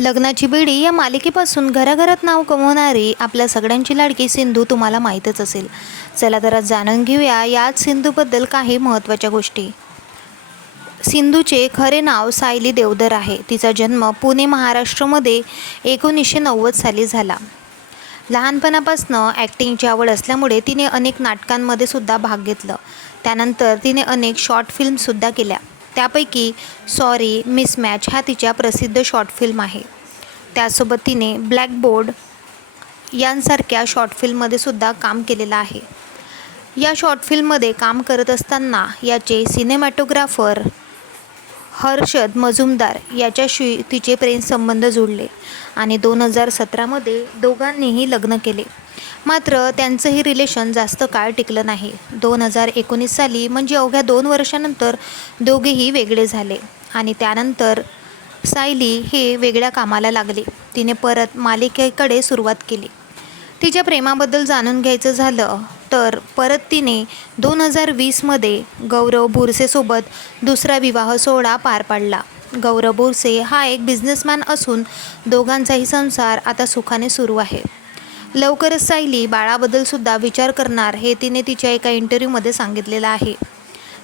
लग्नाची बेडी या मालिकेपासून घराघरात नाव कमवणारी आपल्या सगळ्यांची लाडकी सिंधू तुम्हाला माहीतच असेल. चला तर आज जाणून घेऊया याच सिंधूबद्दल काही महत्त्वाच्या गोष्टी. सिंधूचे खरे नाव सायली देवधर आहे. तिचा जन्म पुणे महाराष्ट्रामध्ये एकोणीसशे नव्वद साली झाला. लहानपणापासनं ॲक्टिंगची आवड असल्यामुळे तिने अनेक नाटकांमध्ये सुद्धा भाग घेतला. त्यानंतर तिने अनेक शॉर्ट फिल्मसुद्धा केल्या. त्यापैकी सॉरी मिसमॅच हा तिच्या प्रसिद्ध शॉर्ट फिल्म आहे. त्यासोबत तिने ब्लॅकबोर्ड यांसारख्या शॉर्ट फिल्ममध्ये सुद्धा काम केलेलं आहे. या शॉर्ट फिल्ममध्ये काम करत असताना याचे सिनेमॅटोग्राफर हर्षद मजुमदार याच्याशी तिचे प्रेमसंबंध जुळले आणि दोन हजार सतरामध्ये दोघांनीही लग्न केले. मात्र त्यांचं हे रिलेशन जास्त काळ टिकलं नाही. दोन हजार एकोणीस साली म्हणजे अवघ्या दोन वर्षानंतर दोघेही वेगळे झाले आणि त्यानंतर सायली हे वेगळ्या कामाला लागले. तिने परत मालिकेकडे सुरुवात केली. तिच्या प्रेमाबद्दल जाणून घ्यायचं झालं तर परत तिने दोन हजार वीसमध्ये गौरव बुरसेसोबत दुसरा विवाह सोहळा पार पाडला. गौरव बुरसे हा एक बिझनेसमॅन असून दोघांचाही संसार आता सुखाने सुरू आहे. लवकरच सायली बाळाबद्दल सुद्धा विचार करणार हे तिने तिच्या एका इंटरव्ह्यूमध्ये सांगितलेलं आहे.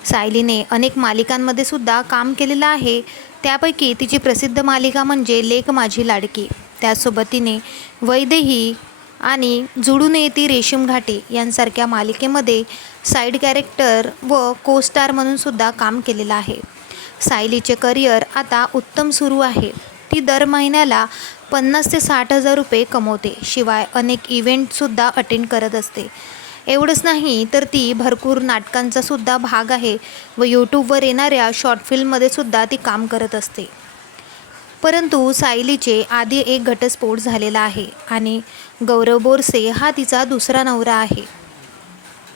सायलीने अनेक मालिकांमध्ये सुद्धा काम केलेलं आहे. त्यापैकी तिची प्रसिद्ध मालिका म्हणजे लेक माझी लाडकी. त्यासोबत तिने वैदेही आणि जुडून येती रेशीम घाटे यांसारख्या मालिकेमध्ये साईड कॅरेक्टर व को स्टार म्हणून सुद्धा काम केलेलं आहे. सायलीचे करिअर आता उत्तम सुरू आहे. ती दर महिन्याला पन्नास ते साठ हजार रुपये कमवते. शिवाय अनेक इव्हेंटसुद्धा अटेंड करत असते. एवढंच नाही तर ती भरपूर नाटकांचा सुद्धा भाग आहे व यूट्यूबवर येणाऱ्या शॉर्ट फिल्ममध्ये सुद्धा ती काम करत असते. परंतु सायलीचे आधी एक घटस्फोट झालेला आहे आणि गौरव बोरसे हा तिचा दुसरा नवरा आहे.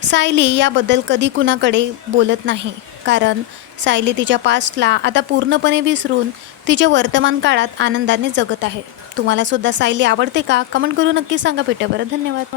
सायली याबद्दल कधी कुणाकडे बोलत नाही. कारण सायली तिच्या पास्टला आता पूर्णपणे विसरून तिच्या वर्तमान काळात आनंदाने जगत आहे. तुम्हाला सुद्धा सायली आवडते का? कमेंट करून नक्की सांगा भेटा बरं धन्यवाद.